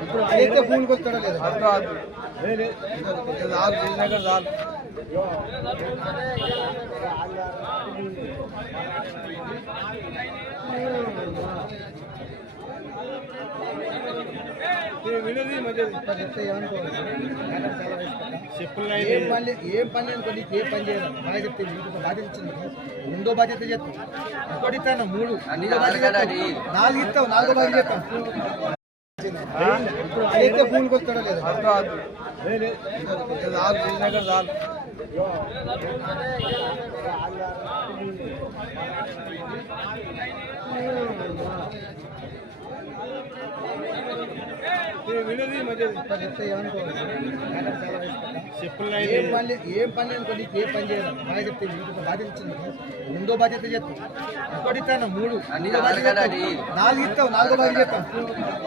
ఇప్పుడు అయితే ఫోన్ కొస్తాడో లేదు ఏం పని అనుకో నీకు ఏ పని చేయాలి బాగా చెప్తే నీకు బాధ్యత ఇచ్చింది ముందో బాధ్యత చెప్తావు ఇంకోటి ఇస్తాను 3 4 ఇస్తావు 4 బాధ్యత చెప్తాను ఇప్పుడు అయితే ఫోన్ కొస్తాడో లేదు ఏం పని అనుకో నీకు ఏ పని చేయాలి బాగా చెప్తే నీకు బాధ్యత ఇచ్చింది ముందో బాధ్యత చెప్తావు ఇంకోటి ఇస్తాను 3 4 ఇస్తావు 4 బాధ్యత చెప్తాను